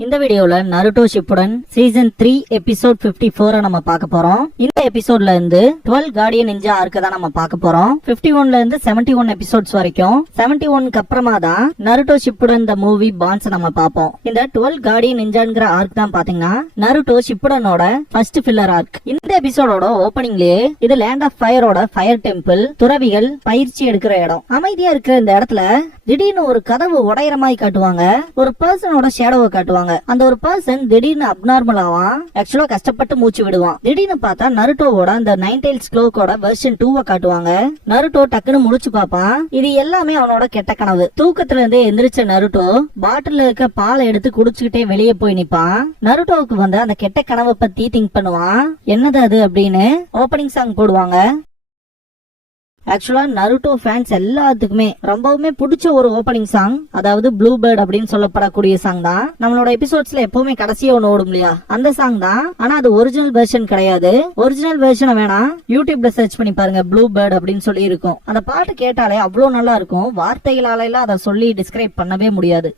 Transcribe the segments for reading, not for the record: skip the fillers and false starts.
இந்த வீடியோல Naruto Shippuden season 3 episode 54 நம்ம பார்க்க போறோம். இந்த எபிசோட்ல இருந்து 12 கார்டியன் நிஞ்சா ஆர்க்க தான் நம்ம பார்க்க போறோம். 51ல இருந்து 71 எபிசோட்ஸ் வரைக்கும் 71க்கு அப்புறமா தான் நருட்டோ ஷிப்புடன் த மூவி பான்ஸ் நம்ம பார்ப்போம். இந்த 12 கார்டியன் நிஞ்சாங்கிற ஆர்க் தான் பாத்தீங்கன்னா நருட்டோ ஷிப்புடனோட ஃபர்ஸ்ட் ஃபில்லர் ஆர்க். இந்த எபிசோடோட ஓபனிங்லயே இது லேண்ட் ஆஃப் ஃபயரோட ஃபயர் டெம்பிள், துறவிகள் பயிற்சி எடுக்கிற இடம். அமைதியா இருக்கிற இந்த இடத்துல திடீர்னு ஒரு கதவு உடையற மாதிரி காட்டுவாங்க. ஒரு பர்சனோட ஷேடோவை காட்டுவாங்க. அந்த ஒரு பர்சன் திடீர்னு அப்நார்மல் ஆவான். ஆக்சுவலா கஷ்டப்பட்டு மூச்சு விடுவான். திடீர்னு பார்த்தா நருட்டோவோட அந்த 9 Tails Cloak-ஓட வெர்ஷன் 2 காட்டுவாங்க. நருட்டோ டக்குன்னு முழிச்சு பாப்பான். இது எல்லாமே அவனோட கெட்ட கனவு. தூக்கத்துல இருந்தே எந்திரிச்ச நருட்டோ பாட்டில் இருக்க பாலை எடுத்து குடிச்சுக்கிட்டே வெளியே போய் நிப்பான். நருட்டோவுக்கு வந்து அந்த கெட்ட கனவை பத்தி திங்க் பண்ணுவான். என்னது அது அப்படின்னு ஓபனிங் சாங் போடுவாங்க. ஆக்சுவலா நருட்டோ ஃபேன்ஸ் எல்லாத்துக்குமே ரொம்பவுமே பிடிச்ச ஒரு ஓபனிங் சாங், அதாவது ப்ளூ பேர்ட் அப்படின்னு சொல்லப்படக்கூடிய சாங் தான். நம்மளோட எபிசோட்ஸ்ல எப்பவுமே கடைசியா ஒண்ணு ஓடும் இல்லையா, அந்த சாங் தான். ஆனா அது ஒரிஜினல் வெர்ஷன் கிடையாது. ஒரிஜினல் வெர்ஷனை வேணா யூடியூப்ல சர்ச் பண்ணி பாருங்க, ப்ளூ பேர்ட் அப்படின்னு சொல்லி இருக்கும். அந்த பாட்டு கேட்டாலே அவ்வளவு நல்லா இருக்கும். வார்த்தைகளால எல்லாம் அதை சொல்லி டிஸ்கிரைப் பண்ணவே முடியாது.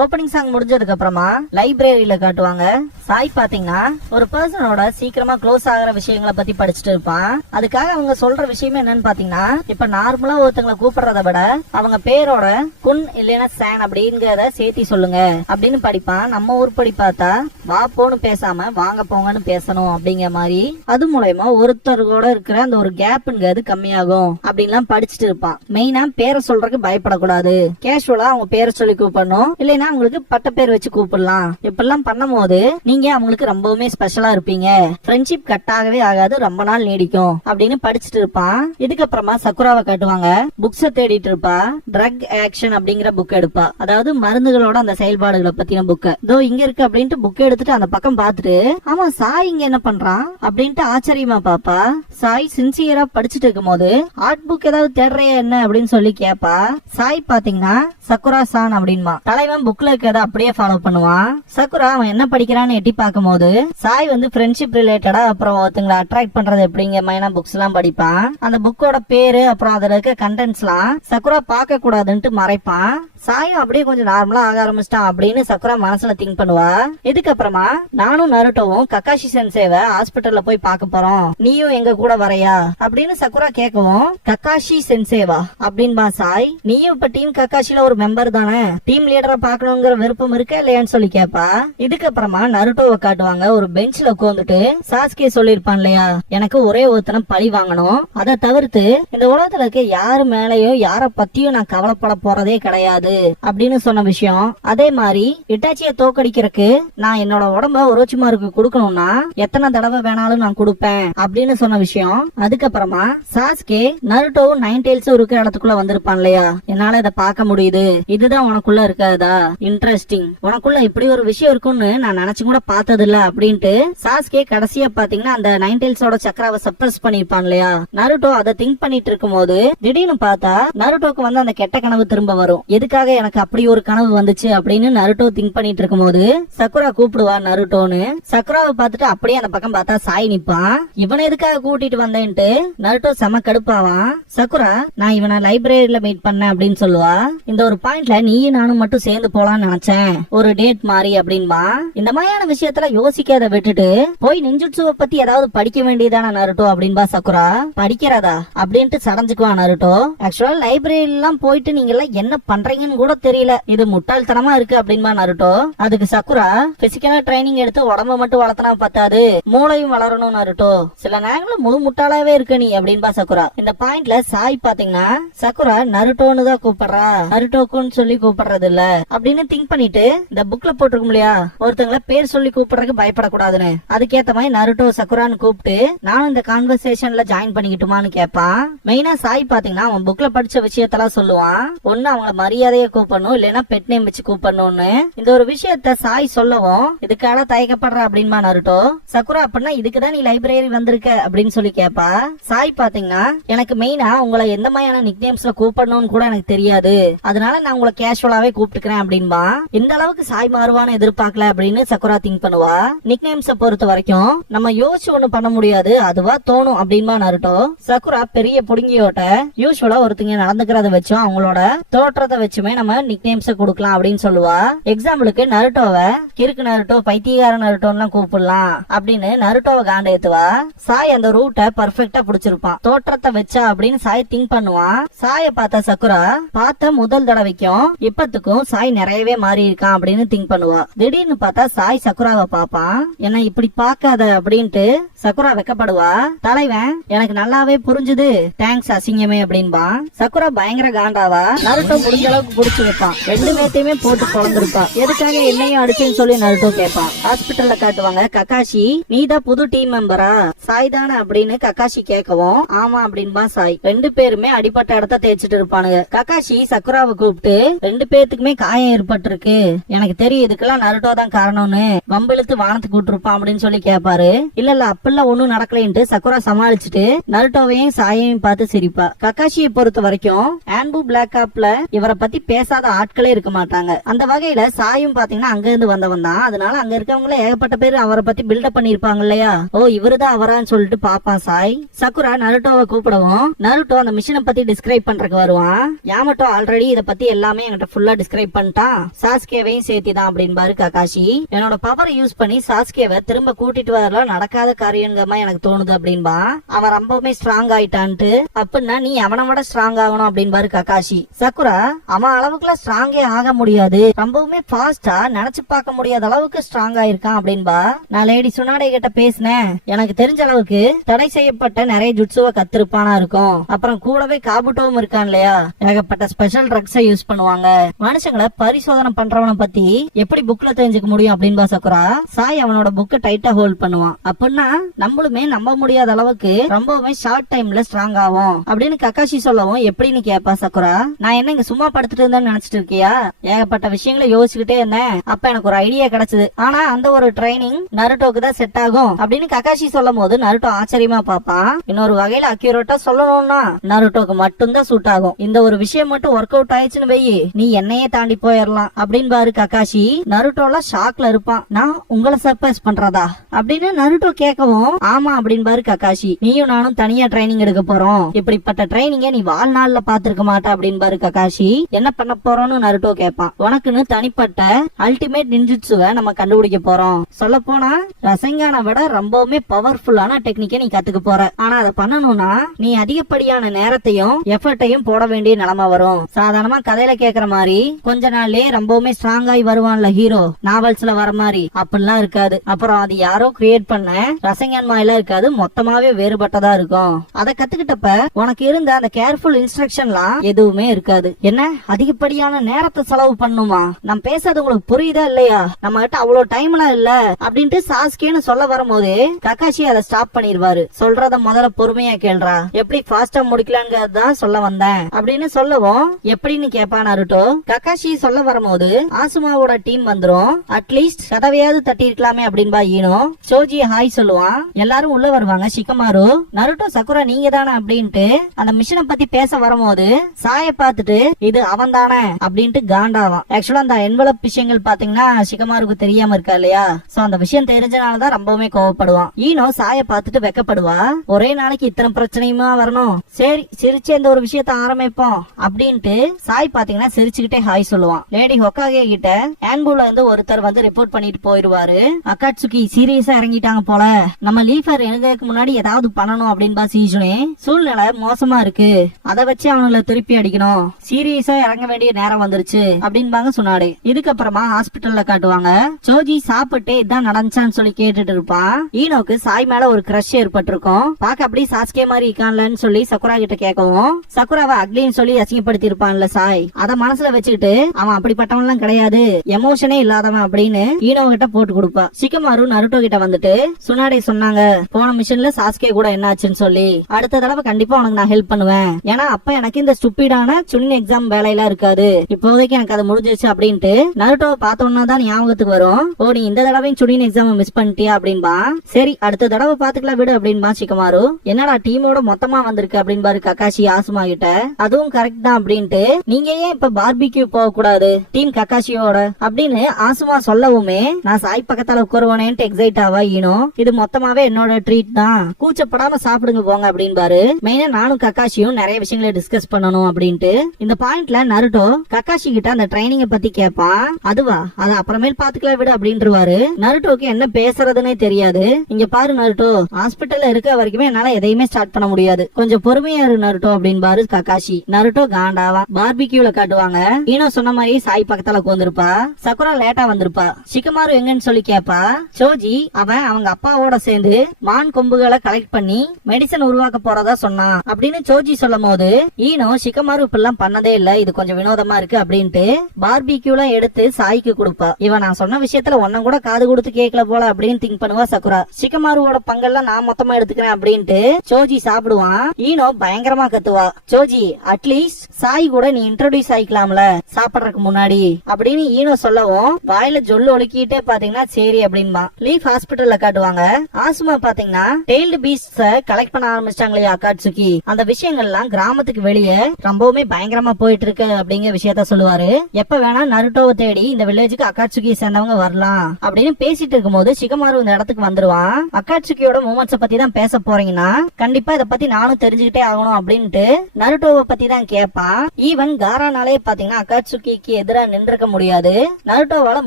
ஓபனிங் சாங் முடிஞ்சதுக்கு அப்புறமா லைப்ரரியில காட்டுவாங்க. சாய் பாத்தீங்கன்னா ஒரு பர்சனோட சீக்கிரமா க்ளோஸ் ஆகிற விஷயங்களை பத்தி படிச்சுட்டு இருப்பான். அதுக்காக அவங்க சொல்ற விஷயம் என்னன்னு பாத்தீங்கன்னா, இப்ப நார்மலா ஒருத்தங்களை கூப்பிடுறத விட அவங்க பேரோட குன் இல்லைன்னா சான் அப்படிங்கறத சேர்த்தி சொல்லுங்க அப்படின்னு படிப்பான். நம்ம ஊர்படி பார்த்தா வா போன்னு பேசாம வாங்க போங்கன்னு பேசணும் அப்படிங்கிற மாதிரி. அது மூலயமா ஒருத்தரோட இருக்கிற அந்த ஒரு கேப்ங்கிறது கம்மியாகும் அப்படின்லாம் படிச்சுட்டு இருப்பான். மெயினா பேரை சொல்றதுக்கு பயப்படக்கூடாது. கேஷுவலா அவங்க பேரை சொல்லி கூப்பிடணும், இல்லைன்னா அவங்களுக்கு பட்ட பேர் வச்சு கூப்பிடலாம். இப்பெல்லாம் பண்ணும் போது நீங்க அவங்களுக்கு ரொம்பவுமே ஸ்பெஷலா இருப்பீங்க. ஃப்ரெண்ட்ஷிப் கட் ஆகவே ஆகாது, ரொம்ப நாள் நீடிக்கும் அப்படின்னு படிச்சுட்டு இருப்பான். இதுக்கப்புறமா சக்குராவை காட்டுவாங்க. புக்ஸ தேடிட்டு இருப்பா. ட்ரக் ஆக்ஷன் அப்படிங்கிற புக் எடுப்பா, அதாவது மருந்துகளோட அந்த செயல்பாடுகளை பத்தின புக். இதோ இங்க இருக்கு அப்படின்ட்டு புக் எடுத்துட்டு அந்த பக்கம் பாத்துட்டு, ஆமா சாய் இங்க என்ன பண்றான் அப்படின்ட்டு ஆச்சரியமா பாப்பா. சாய் சின்சியரா படிச்சுட்டு இருக்கும் போது ஆர்ட் புக் ஏதாவது தேடுறையா என்ன அப்படின்னு சொல்லி கேப்பா. சாய் பாத்தீங்கன்னா சக்குரா சான் அப்படின்மா. தலைவன் புக்ல இருக்கிறத அப்படியே ஃபாலோ பண்ணுவான். சக்குரா அவன் என்ன படிக்கிறான்னு எட்டி பார்க்கும் போது சாய் வந்து ஃப்ரெண்ட்ஷிப் ரிலேட்டடா அப்புறம் ஒருத்தங்களை அட்ராக்ட் பண்றது எப்படிங்கிற மைனா புக்ஸ் எல்லாம் படிப்பான். அந்த புக்கோட பேரு அப்புறம் அதுல இருக்க கண்டென்ட்ஸ் எல்லாம் சக்குரா பார்க்க கூடாதுன்ட்டு மறைப்பான். சாயும் அப்படியே கொஞ்சம் நார்மலா ஆக ஆரம்பிச்சிட்டான் அப்படின்னு சக்குரா மனசுல திங்க் பண்ணுவா. இதுக்கப்புறமா நானும் நருட்டோவும் கக்காஷி சென்சேவை ஹாஸ்பிட்டல்ல போய் பார்க்க போறோம், நீயும் எங்க கூட வரையா அப்படின்னு சக்குரா கேட்கவும், கக்காஷி சென்சேவா அப்படின்பா சாய். நீயும் இப்ப டீம் கக்காஷில ஒரு மெம்பர் தானே, டீம் லீடரை பாக்கணுங்கிற விருப்பம் இருக்கா இல்லையான்னு சொல்லி கேப்பா. இதுக்கப்புறமா நருட்டோவை காட்டுவாங்க. ஒரு பெஞ்ச்ல உட்காந்துட்டு சாஸ்கே சொல்லிருப்பான் இல்லையா, எனக்கு ஒரே ஒருத்தனை பழி வாங்கணும், அதை தவிர்த்து இந்த உலகத்துல இருக்க யாரு மேலயும் யார பத்தியும் நான் கவலைப்பட போறதே கிடையாது அப்படின்னு சொன்ன விஷயம். அதே மாதிரி இட்டாச்சிய தோக்கடிக்கிறதுக்கு நான் என்னோட உடம்ப ஒரோச்சிமாருக்கு கொடுக்கணும்னா எத்தனை தடவை வேணாலும் நான் கொடுப்பேன் அப்படின்னு சொன்ன விஷயம். அதுக்கப்புறமா சாஸ்கே நருட்டோ 9 Tails இருக்கிற இடத்துக்குள்ள வந்திருப்பான் இல்லையா, என்னால இதை பார்க்க முடியுது, இதுதான் உனக்குள்ள இருக்காதா, இன்ட்ரெஸ்டிங், உனக்குள்ள இப்படி ஒரு விஷயம் இருக்குன்னு நான் நினைச்சு கூட பார்த்தது இல்ல அப்படின்ட்டு சாஸ்கே கடைசியா பாத்தீங்கன்னா அந்த 9 Tails-ஓட சக்கராவை சப்ரஸ் பண்ணிருப்பான் இல்லையா. நருட்டோ அதை திங்க் பண்ணிட்டு இருக்கும் போது திடீர்னு பார்த்தா நருட்டோக்கு வந்து அந்த கெட்ட கனவு திரும்ப வரும். எதுக்காக எனக்கு அப்படி ஒரு கனவு வந்துச்சு அப்படின்னு நருட்டோ திங்க் பண்ணிட்டு இருக்கும் போது சக்குரா கூப்பிடுவா நருட்டோன்னு. சக்குராவை பார்த்துட்டு அப்படியே அந்த பக்கம் பார்த்தா சாய் நிப்பான். இவனை எதுக்காக கூட்டிட்டு வந்தேன்ட்டு நருட்டோ செம கடுப்பாவான். சக்குரா நான் இவனை லைப்ரரியில மீட் பண்ணேன் அப்படின்னு சொல்லுவா. இந்த ஒரு பாயிண்ட்ல நீயும் நானும் மட்டும் சேர்ந்து போலான்னு நினைச்சேன், ஒரு டேட் மாதிரி அப்படின்பா. இந்த மாதிரியான விஷயத்துல யோசிக்காத விட்டுட்டு போய் நிஞ்சுட்சுவை பத்தி ஏதாவது படிக்க வேண்டியதான நருட்டோ அப்படின்பா சக்குரா. படிக்கிறதா அப்படின்ட்டு சடஞ்சுக்குவான் நருட்டோ. ஆக்சுவலா லைப்ரரி எல்லாம் போயிட்டு நீங்க எல்லாம் என்ன பண்றீங்கன்னு கூட தெரியல, இது முட்டாள்தனமா இருக்கு அப்படின்பா நருட்டோ. அதுக்கு சக்குரா, பிசிக்கலா ட்ரைனிங் எடுத்து உடம்ப மட்டும் வளர்த்தனா பத்தாது, மூளையும் வளரணும் நருட்டோ, சில நேரங்கள முழு முட்டாளாவே இருக்க நீ அப்படின்பா சக்குரா. இந்த பாயிண்ட்ல சாய் பாத்தீங்கன்னா சக்குரா நருட்டோன்னு தான் கூப்பிடுறா, நருட்டோக்குன்னு சொல்லி கூப்பிடுறது இல்ல அப்படின்னு அப்படின்னு திங்க் பண்ணிட்டு இந்த புக்ல போட்டிருக்கும் இல்லையா ஒருத்தங்களை பேர் சொல்லி கூப்பிடுறதுக்கு பயப்படக்கூடாதுன்னு, அதுக்கேத்த மாதிரி நருட்டோ சக்குரான்னு கூப்பிட்டு நானும் இந்த கான்வர்சேஷன்ல ஜாயின் பண்ணிக்கிட்டுமான்னு கேட்பான். மெயினா சாய் பாத்தீங்கன்னா அவன் புக்ல படிச்ச விஷயத்தெல்லாம் சொல்லுவான். ஒண்ணு அவங்கள மரியாதையை கூப்பிடணும், இல்லைன்னா பெட் நேம் வச்சு கூப்பிடணும்னு. இந்த ஒரு விஷயத்த சாய் சொல்லவும் இதுக்காக தயக்கப்படுற அப்படின்பா நருட்டோ. சக்குரா அப்படின்னா இதுக்குதான் நீ லைப்ரரி வந்திருக்க அப்படின்னு சொல்லி கேப்பா. சாய் பாத்தீங்கன்னா எனக்கு மெயினா உங்களை எந்த மாதிரியான நிக் நேம்ஸ்ல கூப்பிடணும்னு கூட எனக்கு தெரியாது, அதனால நான் உங்களை கேஷுவலாவே கூப்பிட்டுக்கிறேன் அப்படின்பா. இந்த அளவுக்கு சாய் மாறுவான்னு எதிர்பார்க்கல அப்படின்னு சக்குரா திங்க் பண்ணுவா. நிக் நேம்ஸ பொறுத்த வரைக்கும் நம்ம யோசிச்சு ஒண்ணு பண்ண முடியாது, அதுவா தோணும் அப்படின்பா நருட்டோ. சக்குரா பெரிய புடுங்கியோட்ட யூஸ்வலா ஒருத்தங்க நடந்துக்கிறத வச்சும் அவங்களோட தோற்றத்தை வச்சுமே நம்ம நிக் நேம்ஸ கொடுக்கலாம் அப்படின்னு சொல்லுவா. எக்ஸாம்பிளுக்கு நருட்டோவை கிறுக்கு நருட்டோ, பைத்தியகார நருட்டோன்னு கூப்பிடலாம் அப்படின்னு நருட்டோவை காண்ட ஏத்துவா. சாய் அந்த ரூட்டை பர்ஃபெக்டா புடிச்சிருப்பான், தோற்றத்தை வச்சா அப்படின்னு சாய் திங்க் பண்ணுவான். சாய பார்த்த சக்குரா பார்த்த முதல் தடவைக்கும் இப்பத்துக்கும் சாய் நிறையவே மாறி இருக்கான் அப்படின்னு திங்க் பண்ணுவா. திடீர்னு பார்த்தா சாய் சக்குராவை பாப்பான். என்ன இப்படி பாக்காத அப்படின்ட்டு சக்குரா வெக்கப்படுவா. தலைவன் எனக்கு நல்லாவே புரிஞ்சுது, தேங்க்ஸ் அசிங்கமே அப்படின்பா. சக்குரா பயங்கர காண்டாவா நருட்டோ முடிஞ்ச அளவுக்கு புடிச்சு வைப்பான். ரெண்டு பேர்த்தையுமே போட்டு பொழந்திருப்பான். எதுக்காக என்னையும் அடிச்சுன்னு சொல்லி நருட்டோ கேட்பான். ஹாஸ்பிட்டல்ல காட்டுவாங்க. கக்காஷி நீதான் புது டீம் மெம்பரா? சாய் தானே அப்படின்னு கக்காஷி கேட்கவும் ஆமா அப்படின்பா சாய். ரெண்டு பேருமே அடிப்பட்ட இடத்த தேய்ச்சிட்டு இருப்பானுங்க. கக்காஷி சக்குராவை கூப்பிட்டு ரெண்டு பேத்துக்குமே காயம் ஏற்பட்டிருக்கு, எனக்கு தெரியும் இதுக்கெல்லாம் நருட்டோ தான் காரணம்னு வம்பிழுத்து வானத்துக்கு விட்டுருப்பான் அப்படின்னு சொல்லி கேட்பாரு. இல்ல அப்பெல்லாம் ஒண்ணும் நடக்கலைன்ட்டு சக்குரா சமாளிச்சுட்டு நருட்டோவையும் சாயையும் பார்த்து சிரிப்பா. கக்காஷியை பொறுத்த வரைக்கும் ஆன்பு பிளாக் ஆப்ல இவரை பத்தி பேசாத ஆட்களே இருக்க மாட்டாங்க. அந்த வகையில சாயும் பாத்தீங்கன்னா அங்க இருந்து வந்தவன் தான். அதனால அங்க இருக்கவங்களே ஏகப்பட்ட பேர் அவரை பத்தி பில்டப் பண்ணிருப்பாங்க இல்லையா. ஓ இவருதான் அவரான்னு சொல்லிட்டு பாப்பான் சாய். சக்குரா நருட்டோவை கூப்பிடவும் நருட்டோ அந்த மிஷினை பத்தி டிஸ்கிரைப் பண்றதுக்கு வருவான். யாமட்டோ ஆல்ரெடி இத பத்தி எல்லாமே என்கிட்ட ஃபுல்லா டிஸ்கிரைப் பண்ணிட்டான், சாஸ்கேவையும் சேர்த்திதான் அப்படின்பாரு கக்காஷி. என்னோட பவரை யூஸ் பண்ணி சாஸ்கேவை திரும்ப கூட்டிட்டு வரலாம் நடக்காத காரியங்கமா எனக்கு தோணுது அப்படின்பா. அவன் ரொம்பவுமே ஸ்ட்ராங் ஆயிட்டான்ட்டு. அப்படின்னா நீ அவனை விட ஸ்ட்ராங் ஆகணும் அப்படின்பாரு கக்காஷி. சக்குரா அவன் அளவுக்குலாம் ஸ்ட்ராங்கே ஆக முடியாது, ரொம்பவுமே ஃபாஸ்டா நினைச்சு பார்க்க முடியாத அளவுக்கு ஸ்ட்ராங் ஆயிருக்கான் அப்படின்பா. நான் லேடி சுனாடே கிட்ட பேசினேன், எனக்கு தெரிஞ்ச அளவுக்கு தடை செய்யப்பட்ட நிறைய ஜுட்சுவை கத்திருப்பானா இருக்கும். அப்புறம் கூடவே காபுட்டோவும் இருக்கான் இல்லையா, ஏகப்பட்ட ஸ்பெஷல் ட்ரக்ஸை யூஸ் பண்ணுவாங்க. மனுஷங்களை பரிசோதனை பண்றவனை பத்தி எப்படி புக்ல தெரிஞ்சுக்க முடியும் அப்படின்பா சக்குரா. சாய் அவனோட புக்கை டைட்டா ஹோல்ட் பண்ணுவான். அப்படின்னா நம்மளுமே நம்ப முடியாத அளவுக்கு ரொம்பவுமே ஷார்ட் டைம்ல ஸ்ட்ராங் ஆகும் அப்படின்னு கக்காஷி சொல்லவும் எப்படின்னு கேப்பா சக்குரா. நான் என்ன இங்க சும்மா படுத்துட்டு இருந்தேன்னு நினைச்சிட்டு இருக்கியா, ஏகப்பட்ட விஷயங்களை யோசிச்சுக்கிட்டே இருந்தேன். அப்ப எனக்கு ஒரு ஐடியா கிடைச்சது, ஆனா அந்த ஒரு ட்ரைனிங் நருட்டோக்கு தான் செட் ஆகும் அப்படின்னு கக்காஷி சொல்லும் போது நருட்டோ ஆச்சரியமா பாப்பான். இன்னொரு வகையில அக்யூரேட்டா சொல்லணும்னா நருட்டோக்கு மட்டும் தான் சூட் ஆகும். இந்த ஒரு விஷயம் மட்டும் ஒர்க் அவுட் ஆயிடுச்சுன்னு வெயி நீ என்னையே தாண்டி போயிடலாம் அப்படின்னு பாரு கக்காஷி. நருட்டோல ஷாக்ல இருப்பான். நான் உங்களை சர்ப்ரைஸ் பண்றதா அப்படின்னு நருட்டோ கேட்கவும் ஆமா அப்படின்னு பாரு கக்காஷி. நீயும் நானும் தனியா ட்ரைனிங் எடுக்க போறோம், இப்படிப்பட்ட ட்ரைனிங்க நீ வாழ்நாள்ல பாத்துருக்க மாட்டா அப்படின்னு பாரு கக்காஷி. என்ன பண்ண போறோம்னு நருட்டோ கேட்பான். உனக்குன்னு தனிப்பட்ட அல்டிமேட் நின்ஜுட்சுவை நம்ம கண்டுபிடிக்க போறோம். சொல்ல போனா ரசங்கான விட ரொம்பவுமே பவர்ஃபுல்லான டெக்னிக்கை நீ கத்துக்க போற. ஆனா அதை பண்ணணும்னா நீ அதிகப்படியான நேரத்தையும் எஃபர்ட்டையும் போட வேண்டிய நிலைமை வரும். சாதாரணமா கதையில கேக்குற மாதிரி கொஞ்ச நாள்லயே ரொம்பவுமே ஸ்ட்ராங் ஆகி வருவான்ல ஹீரோ நாவல்ஸ்ல வர மாதிரி, அப்படிலாம் இருக்காது. அப்புறம் அது யாரோ கிரியேட் பண்ண ரசங்கான் மாயில இருக்காது, மொத்தமாவே வேறுபட்டதா இருக்கும். அதை கத்துக்கிட்டப்ப உனக்கு இருந்த அந்த கேர்ஃபுல் இன்ஸ்ட்ரக்ஷன்லாம் எதுவுமே இருக்காது. என்ன அதிகப்படியான நேரத்தை செலவு பண்ணுமா, நான் பேசுறது உங்களுக்கு புரியுதா இல்லையா, நம்ம கிட்ட அவ்வளவு டைம்லாம் இல்ல அப்படின்ட்டு சாஸ்கேன்னு சொல்ல வரும்போது கக்காஷி அதை ஸ்டாப் பண்ணிடுவாரு. சொல்றத முதல்ல பொறுமையா கேள்றா, எப்படி ஃபாஸ்டா முடிக்கலான்னு சொல்ல வந்தேன் அப்படின்னு சொல்லவும் எப்படின்னு கேப்பா நருட்டோ. கக்காஷி சொல்ல வரும்போது ஆசுமாவோட டீம் வந்துரும், அட்லீஸ்ட் கதவையாவது தட்டி இருக்கலாமே அப்படின்பா ஈனோ. சோஜி ஹாய் சொல்லுவான். எல்லாரும் உள்ள வருவாங்க. ஷிகமாரு நருட்டோ சக்குரா நீங்க தானே அப்படின்ட்டு அந்த மிஷனை பத்தி பேச வரும்போது சாய பார்த்துட்டு இது அவன் தானே அப்படின்ட்டு காண்டாவான். ஆக்சுவலா அந்த என்வலப் விஷயங்கள் பாத்தீங்கன்னா ஷிகமாருக்கு தெரியாம இருக்கா இல்லையா, சோ அந்த விஷயம் தெரிஞ்சனாலதான் ரொம்பவுமே கோவப்படுவான். ஈனோ சாய பார்த்துட்டு வெக்கப்படுவா. ஒரே நாளைக்கு இத்தனை பிரச்சனையுமா வரணும், சரி சிரிச்சு இந்த ஒரு விஷயத்த ஆரம்பிப்போம் அப்படின்ட்டு சாய் பாத்தீங்கன்னா சிரிச்சுக்கிட்டே ஹாய் சொல்லுவான். லேடி ஹொக்காகே கிட்ட ஆன்புல இருந்து ஒருத்தர் வந்து ரிப்போர்ட் பண்ணிட்டு போயிருவாரு. அக்காட்சுகி சீரியஸா இறங்கிட்டாங்க போல, நம்ம லீஃபர் எழுதுறதுக்கு முன்னாடி ஏதாவது பண்ணணும் அப்படின்னு சீஜுனே. சூழ்நிலை மோசமா இருக்கு, அதை வச்சு அவங்கள திருப்பி அடிக்கணும், சீரியஸா இறங்க வேண்டிய நேரம் வந்துருச்சு அப்படின்பாங்க சொன்னாடே. இதுக்கப்புறமா ஹாஸ்பிட்டல்ல காட்டுவாங்க. சோஜி சாப்பிட்டு இதான் நடந்துச்சான்னு சொல்லி கேட்டுட்டு இருப்பான். ஈனோக்கு சாய் மேல ஒரு கிரஷ் ஏற்பட்டிருக்கும். பாக்க அப்படி சாஸ்கே மாதிரி இருக்கான்லன்னு சொல்லி சக்குரா கிட்ட கேட்கவும் சக்குராவை அக்லின்னு சொல்லி அசிங்கப்படுத்தி இருப்பான்ல சாய், அத மனசுல வச்சுக்கிட்டு அவன் அப்படி அப்படிப்பட்டவன் எல்லாம் கிடையாது, எமோஷனே இல்லாதவன் அப்படின்னு ஈனோ கிட்ட போட்டு கொடுப்பா. ஷிகமாரு நருட்டோ கிட்ட வந்துட்டு சுனாடே சொன்னாங்க, போன மிஷன்ல சாஸ்கே கூட என்னாச்சுன்னு சொல்லி, அடுத்த தடவை கண்டிப்பா உனக்கு நான் ஹெல்ப் பண்ணுவேன். ஏன்னா அப்ப எனக்கு இந்த ஸ்டூபிடான சுனின் எக்ஸாம் வேலையெல்லாம் இருக்காது, இப்போதைக்கு எனக்கு அது முடிஞ்சிருச்சு அப்படின்ட்டு நருட்டோவை பார்த்தோன்னா தான் ஞாபகத்துக்கு வரும், ஓ நீ இந்த தடவையும் சுனின் எக்ஸாம் மிஸ் பண்ணிட்டியா அப்படின்பா. சரி அடுத்த தடவை பாத்துக்கலாம் விடு அப்படின்பா ஷிகமாரு. என்னடா டீமோட மொத்தமா வந்திருக்கு அப்படின்பாரு கக்காஷி ஆசுமா கிட்ட. அதுவும் கரெக்ட் தான் அப்படின்ட்டு, நீங்க ஏன் இப்ப பார்பிக்யூ போக கூடாது டீம் கக்காஷியோட அப்படின்னு ஆசுமா சொல்லவுமே, நான் சாய் பக்கத்தால உட்காருவானேன்ட்டு எக்ஸைட் ஆவா ஈனோ. இது மொத்தமாவே என்னோட ட்ரீட் தான், கூச்சப்படாம சாப்பிடுங்க போங்க அப்படின்பாரு. மெயினா நானும் கக்காஷியும் நிறைய விஷயங்களை டிஸ்கஸ் பண்ணணும் அப்படின்ட்டு. இந்த பாயிண்ட்ல நருட்டோ கக்காஷி கிட்ட அந்த ட்ரைனிங்க பத்தி கேட்பான். அதுவா, அத அப்புறமேல் பாத்துக்கலாம் விடு அப்படின்ட்டுருவாரு. நருட்டோக்கு என்ன பேசுறதுன்னே தெரியாது. இங்க பாரு நருட்டோ, ஹாஸ்பிட்டல்ல இருக்க வரைக்குமே என்னால எதையுமே ஸ்டார்ட் பண்ண முடியாது, கொஞ்சம் பொறுமையா இரு நருட்டோ அப்படின்பாரு கக்காஷி. நருட்டோ காண்டாவா. பார்பிக்யூல காட்டுவாங்க. ஈனோ சொன்ன மாதிரி சாய் பக்கத்துல உட்கார்ந்திருப்பா. சக்குரா லேட்டா வந்திருப்பா. ஷிகமாரு எங்கன்னு சொல்லி கேப்பா. சோஜி அவன் அவங்க அப்பாவோட சேர்ந்து மான் கொம்புகளை கலெக்ட் பண்ணி மெடிசன் உருவாக்க போறதா சொன்னான் அப்படின்னு சோஜி சொல்லும் போது, ஈனோ ஷிகமாரு இப்பெல்லாம் பண்ணதே இல்ல, இது கொஞ்சம் வினோதமா இருக்கு அப்படின்ட்டு பார்பிக்யூல எடுத்து சாய்க்கு கொடுப்பா. இவன் நான் சொன்ன விஷயத்துல ஒன்னும் கூட காது கொடுத்து கேட்கல போல அப்படின்னு திங்க் பண்ணுவா சக்குரா. ஷிகமாருவோட பங்கெல்லாம் நான் மொத்தமா எடுத்துக்கிறேன் அப்படின்ட்டு சோஜி சாப்பிடுவான். ஈனோ பயங்கரமா கத்துவா. சோஜி அட்லீஸ்ட் சாய் கூட நீ இன்ட்ரோடியூஸ் ஆயிக்கலாம்ல சாப்பிடறதுக்கு முன்னாடி அப்படின்னு ஈனோ சொல்லவும், வாயில ஜொல்லு ஒழுக்கிட்டே பாத்தீங்கன்னா சரி அப்படின்பா. லீஃப் ஹாஸ்பிட்டல்ல காட்டுவாங்க. ஆசுமா பாத்தீங்கன்னா டெய்ல்டு பீஸ்ட் கலெக்ட் பண்ண ஆரம்பிச்சிட்டாங்களே அகாட்சுகி, அந்த விஷயங்கள்லாம் கிராமத்துக்கு வெளியே ரொம்பவுமே பயங்கரமா போயிட்டு இருக்கு அப்படிங்கிற விஷயத்த சொல்லுவாரு. எப்ப வேணா நருட்டோவை தேடி இந்த வில்லேஜுக்கு அகாட்சுகி சேர்ந்தவங்க வரலாம் அப்படின்னு பேசிட்டு இருக்கும் போது ஷிகமாரு இந்த இடத்துக்கு வந்துருவான். அகாட்சுகியோட மூமெண்ட்ஸ் பத்தி தான் பேச போறீங்கன்னா கண்டிப்பா இத பத்தி நானும் தெரிஞ்சுக்கிட்டே ஆகணும் அப்படின்ட்டு நருட்டோவை பத்தி தான் கேட்பான். ஈவன் காரானாலே பாத்தீங்கன்னா அகாட்சுகிக்கு எதிராக நின்றுக்க முடியாது, நருட்டோவால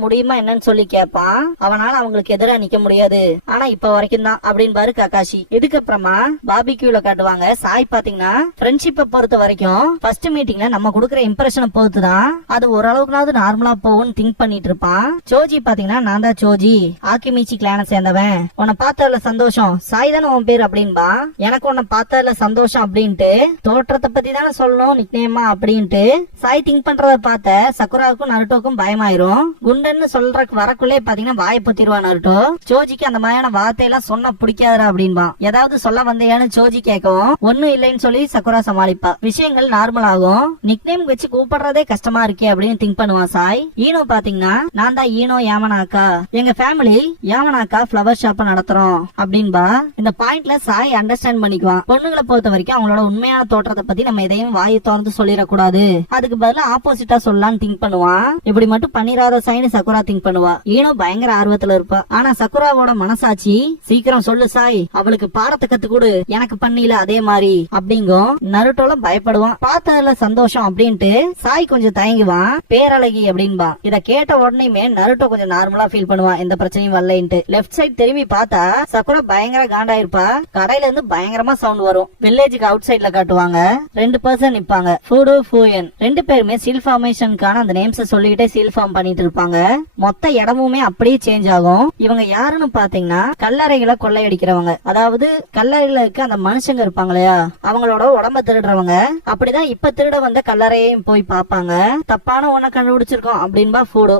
முடியுமா என்னன்னு சொல்லி கேட்பான். அவனால அவங்களுக்கு எதிராக நிக்க முடியாது, ஆனா இப்ப வரைக்கும் தான் அப்படின்பாரு கக்காஷி. இதுக்கப்புறமா பார்பிக்யூல காட்டுவாங்க. சாய் பாத்தீங்கன்னா ஃப்ரெண்ட்ஷிப்பை பொறுத்த வரைக்கும் ஃபர்ஸ்ட் மீட்டிங்ல நம்ம கொடுக்குற இம்ப்ரெஷனை பொறுத்து தான் அது ஓரளவுக்குனாவது நார்மலா போகும்னு திங்க் பண்ணிட்டு இருப்பான். சோஜி பாத்தீங்கன்னா நான் தான் சோஜி, ஆக்கிமிச்சி கிளான சேர்ந்தவன், உன்னை பார்த்ததுல சந்தோஷம், சாய் தானே உன் பேர் அப்படின்பா. எனக்கு உன்னை பார்த்ததுல சந்தோஷம் அப்படின்ட்டு, தோற்றத்தை பத்தி தானே சொல்லணும் நிக்னேமா அப்படின்ட்டு சாய் திங்க் பண்றத பார்த்த சக்குராவுக்கும் நருட்டோக்கும் பயமாயிரும். குண்டன்னு சொல்றக்கு வரக்குள்ளே பாத்தீங்கன்னா வாயை பொத்திடுவா நருட்டோ. சோஜிக்கு அந்த மாதிரியான வார்த்தையெல்லாம் சொன்ன பிடிக்காதரா அப்படின்பா. ஏதாவது சொல்ல வந்தேன்னு சோஜி கேட்கவும் ஒன்னும் இல்லைன்னு சொல்லி சக்குரா சமாளிப்பா. விஷயங்கள் நார்மல் ஆகும். நிக்னேம் வச்சு கூப்பிடுறதே கஷ்டமா இருக்கே அப்படின்னு திங்க் பண்ணுவான் சாய். ஈனோ பாத்தீங்கன்னா நான் தான் ஈனோ யாமனாக்கா, எங்க ஃபேமிலி யாமனாக்கா ஃபிளவர் ஷாப் நடத்துறோம் அப்படின்பா. இந்த பாயிண்ட்ல சாய் அண்டர்ஸ்டாண்ட் பண்ணிக்குவான். பொண்ணுங்களை பொறுத்த வரைக்கும் அவங்களோட உண்மையான தோற்றத்தை பத்தி நம்ம எதையும் வாயை திறந்து சொல்லிடக்கூடாது, அதுக்கு பதிலா ஆப்போசிட்டா சொல்லலாம்னு திங்க் பண்ணுவான். இப்படி மட்டும் பண்ணிராத சாய்னு சக்குரா திங்க் பண்ணுவா. ஈனோ பயங்கர ஆர்வத்துல இருப்பா. ஆனா சக்குராவோட மனசாட்சி சீக்கிரம் சொல்லு சாய், அவளுக்கு பாடத்தை கத்து கொடு, எனக்கு பண்ணல அதே மாதிரி அப்படிங்கும். நருட்டோல பயப்படுவான். பார்த்ததுல சந்தோஷம் அப்படின்ட்டு சாய் கொஞ்சம் தயங்குவான். பேரழகி அப்படின்பா. இத கேட்ட உடனே நருட்டோ கொஞ்சம் நார்மலா ஃபீல் பண்ணுவான், எந்த பிரச்சனையும் வரலன்ட்டு. லெஃப்ட் சைட் திரும்பி பார்த்தா சக்குரா பயங்கர காண்டாயிருப்பா. கடையில இருந்து பயங்கரமா சவுண்ட் வரும். வில்லேஜுக்கு அவுட் சைட்ல காட்டுவாங்க. 2 பர்சன் நிப்பாங்க, ஃபூடோ ஃபூயன். 2 பேருமே சீல் ஃபார்மேஷனுக்கான அந்த நேம்ஸ் சொல்லிக்கிட்டே சீல் ஃபார்ம் பண்ணிட்டு இருப்பாங்க. மொத்த இடமுமே அப்படியே சேஞ்ச் ஆகும். இவங்க யாருன்னு பாத்தீங்கன்னா கல்லறைகளை கொள்ளையடிக்கிறவங்க, அதாவது கல்லறையில இருக்க அந்த மனுஷங்க இருப்பாங்க இல்லையா, அவங்களோட உடம்ப திருடுறவங்க. அப்படிதான் இப்ப திருட வந்த கல்லறையையும் போய் பாப்பாங்க. தப்பான ஒன்ன கண்டுபிடிச்சிருக்கோம் அப்படின்பா ஃபூடோ.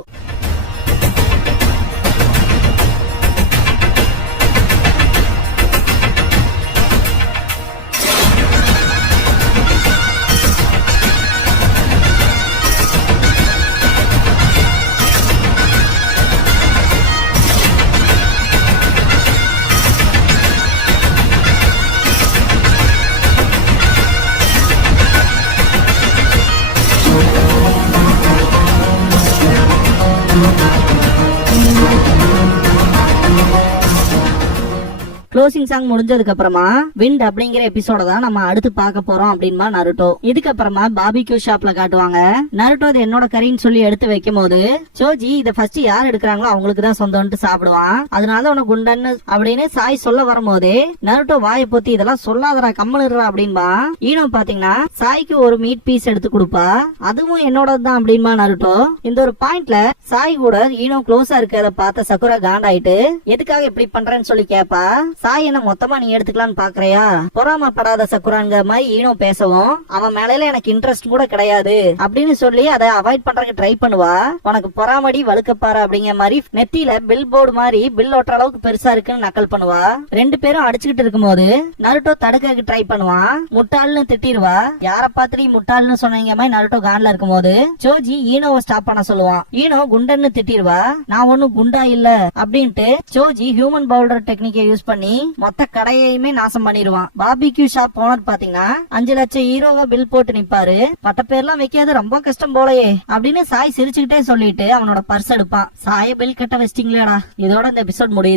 க்ளோசிங் சாங் முடிஞ்சதுக்கு அப்புறமா விண்ட் அப்படிங்கிற எபிசோட தான் நம்ம அடுத்து பார்க்க போறோம் அப்படின்பா நருட்டோ. இதுக்கப்புறமா பார்பிக்யூ ஷாப்ல காட்டுவாங்க. நருட்டோ இது என்னோட கறின்னு சொல்லி எடுத்து வைக்கும் போது சோஜி இத ஃபர்ஸ்ட் யார் எடுக்கிறாங்களோ அவங்களுக்கு தான் சொந்தம்னு சாப்பிடுவான். அதனால உனக்கு குண்டன்னு அப்படின்னு சாய் சொல்ல வரும்போது நருட்டோ வாயை பொத்தி இதெல்லாம் சொல்லாதரா கம்மலுறா அப்படின்பா. ஈனோ பாத்தீங்கன்னா சாய்க்கு ஒரு மீட் பீஸ் எடுத்து கொடுப்பா. அதுவும் என்னோட தான் அப்படின்பா நருட்டோ. இந்த ஒரு பாயிண்ட்ல சாய் கூட ஈனோ க்ளோஸா இருக்கிறத பார்த்த சக்குரா காண்டாயிட்டு எதுக்காக இப்படி பண்றேன்னு சொல்லி கேப்பா. சாய் என்ன மொத்தமா நீ எடுத்துக்கலான்னு பாக்குறியா, பொறாமப்படாத சக்குரான்ங்கிற மாதிரி ஈனோ பேசவும் அவன் மேல எனக்கு இன்ட்ரெஸ்ட் கூட கிடையாது அப்படின்னு சொல்லி அதை அவாய்ட் பண்றதுக்கு ட்ரை பண்ணுவா. உனக்கு பொறாமடி வழுக்கப்பாரு அப்படிங்கிற மாதிரி நெத்தியில பில் போர்டு மாதிரி பில் ஓட்டுற அளவுக்கு பெருசா இருக்குன்னு நக்கல் பண்ணுவா. ரெண்டு பேரும் அடிச்சுக்கிட்டு இருக்கும்போது நருட்டோ தடுக்க ட்ரை பண்ணுவான். முட்டாள்னு திட்டிருவா. யார பாத்துட்டு முட்டாள்னு சொன்னீங்க மாதிரி நருட்டோ கான்ல இருக்கும்போது சோஜி ஈனோவை ஸ்டாப் பண்ண சொல்லுவான். ஈனோ குண்டன்னு திட்டிருவா. நான் ஒண்ணும் குண்டா இல்ல அப்படின்ட்டு சோஜி ஹியூமன் பவுல்டர் டெக்னிக்கை யூஸ் பண்ணி மொத்த கடையையுமே நாசம் பண்ணிடுவான். பார்பிக்யூ ஷாப் ஓனர் பாத்தீங்கன்னா 5 லட்சம் ஹீரோவா பில் போட்டு நிப்பாரு. பட்ட பேர்லாம் வைக்காது ரொம்ப கஷ்டம் போலயே அப்படின்னு சாய் சிரிச்சுக்கிட்டே சொல்லிட்டு அவனோட பர்ஸ் எடுப்பான். சாய பில் கட்ட வச்சிட்டீங்களேடா. இதோட இந்த எபிசோட் முடியுது.